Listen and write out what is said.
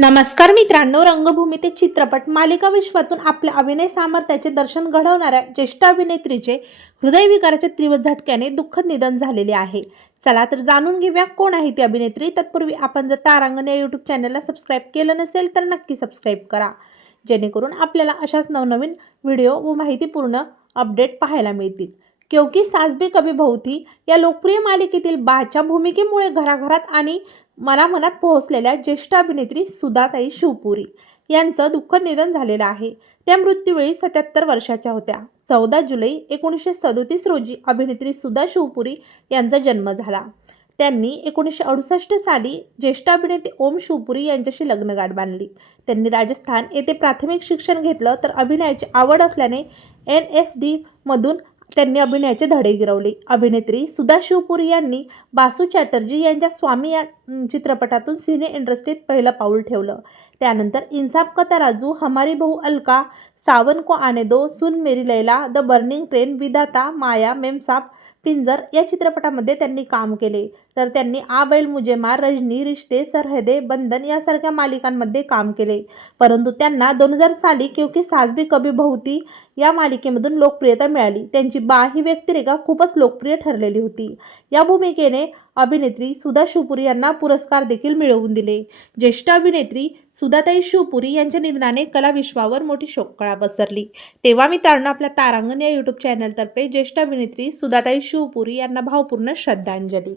नमस्कार मित्रांनो रंगभूमी ते चित्रपट मालिका विश्वातून आपल्या अभिनय सामर्थ्याचे दर्शन घडवणाऱ्या ज्येष्ठ अभिनेत्रीचे हृदयविकाराच्या तीव्र झटक्याने दुःखद निधन झालेले आहे. चला तर जाणून घेऊया कोण आहे ती अभिनेत्री. तत्पूर्वी आपण जर तारांगण या यूट्यूब चॅनलला सबस्क्राईब केलं नसेल तर नक्की सबस्क्राईब करा. जेणेकरून आपल्याला अशाच नवनवीन व्हिडिओ व माहितीपूर्ण अपडेट पाहायला मिळतील. क्योंकि सासबी कभी बहुथी या लोकप्रिय मालिकेतील बाच्या भूमिकेमुळे घराघरात आणि मनामनात पोहोचलेल्या ज्येष्ठ अभिनेत्री सुधाताई शिवपुरी यांचं दुःखद निधन झालेलं आहे. त्या मृत्यूवेळी सत्याहत्तर वर्षाच्या होत्या. चौदा जुलै एकोणीसशे सदोतीस रोजी अभिनेत्री सुधा शिवपुरी यांचा जन्म झाला. त्यांनी एकोणीसशे अडुसष्ट साली ज्येष्ठ अभिनेते ओम शिवपुरी यांच्याशी लग्नगाठ बांधली. त्यांनी राजस्थान येथे प्राथमिक शिक्षण घेतलं तर अभिनयाची आवड असल्याने एन एस डी मधून त्यांनी अभिनयाचे धडे गिरवले. अभिनेत्री सुधा शिवपुरी यांनी बासू चॅटर्जी यांच्या स्वामी या चित्रपटातून सिने इंडस्ट्रीत पहिलं पाऊल ठेवलं. त्यानंतर इन्साफ का तराजू हमारी बहू अलका सावन को आने दो सुन मेरी Laila the burning train Vidhaata Maya Memsaab पिंजर या चित्रपटामध्ये त्यांनी काम केले. तर त्यांनी आ बैल मुझे मार रजनी रिश्ते सरहदे बंधन यासारख्या मालिकांमध्ये काम केले. परंतु त्यांना दोन हजार साली क्योंकि साजबी कभी बहुती या मालिकेमधून लोकप्रियता मिळाली. त्यांची बा ही व्यक्तिरेखा खूपच लोकप्रिय ठरलेली होती. या भूमिकेने अभिनेत्री सुधा शिवपुरी यांना पुरस्कार देखील मिळवून दिले. ज्येष्ठ अभिनेत्री सुधाताई शिवपुरी यांच्या निधनाने कलाविश्वावर मोठी शोककळा पसरली. तेव्हा मित्रांनो आपल्या तारांगण या यूट्यूब चॅनलतर्फे ज्येष्ठ अभिनेत्री सुधाताई शिवपुरी यांना भावपूर्ण श्रद्धांजली.